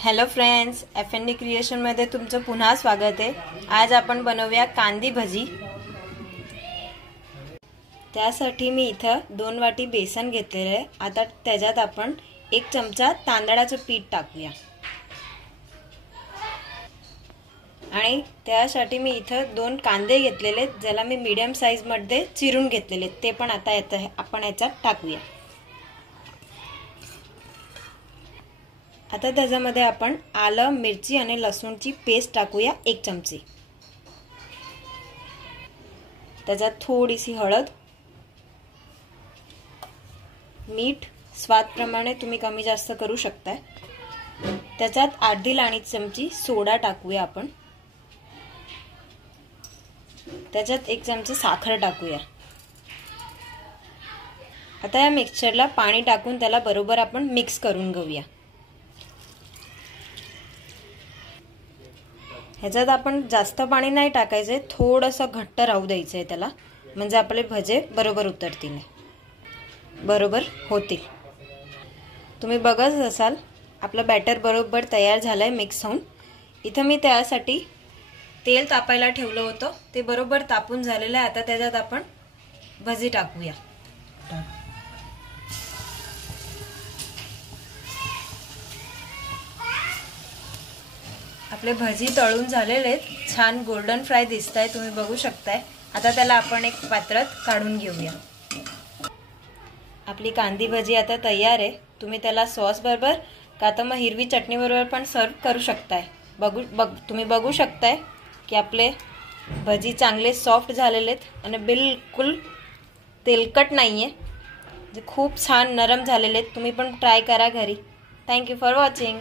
Hello friends, एफ&डी क्रिएशनमध्ये तुमचं पुन्हा स्वागत आहे। आज आपण बनवूया कांदी भजी। त्यासाठी मी इथं 2 वाटी बेसन घेतलेले आहे। आता त्याच्यात आपण 1 चमचा तांदळाचं पीठ टाकूया आणि त्यासाठी मी इथं 2 कांदे घेतलेले, ज्याला मी मीडियम साइज मध्ये चिरून घेतलेले, ते पण आता आपण याच्यात टाकूया। आता त्याच्यामध्ये आपण आलं, मिरची आणि लसूणची पेस्ट टाकूया 1 चमचे। त्याच्यात थोडीशी हळद, मीठ स्वादप्रमाणे तुम्ही कमी जास्त करू शकता। त्याच्यात अर्धी लाणी चमची सोडा टाकूया आपण। त्याच्यात 1 चमचा साखर टाकूया। आता या मिक्सचरला पाणी टाकून त्याला बरोबर आपण मिक्स करून घेऊया। ह्याच्यात आपण जास्त पाणी नाही टाकायचे, थोडंसं घट्ट राहू द्यायचंय त्याला, म्हणजे आपले भजे बरोबर उतरतील, बरोबर होतील। तुम्ही बघत असाल आपलं बॅटर बरोबर तयार झालंय मिक्स होऊन। इथं मी त्यासाठी तेल तापायला ठेवलं होतं, ते बरोबर तापून झालेलं आहे। आता त्याच्यात आपण भजी टाकूया। आपले भजी तळून झालेले आहेत, छान गोल्डन फ्राय दिसताय, तुम्ही बघू शकताय। आता त्याला आपण एक पात्रात काढून घेऊया। आपली कांदी भजी आता तयार आहे। तुम्ही त्याला सॉस बरोबर का तर मग हिरवी चटणी बरोबर पण सर्व करू शकताय। तुम्ही बघू शकताय की आपले भजी चांगले सॉफ्ट झालेले आहेत आणि बिलकुल तेलकट नाहीये, जे खूप छान नरम झालेले आहेत। तुम्ही पण ट्राय करा घरी। Thank you for watching.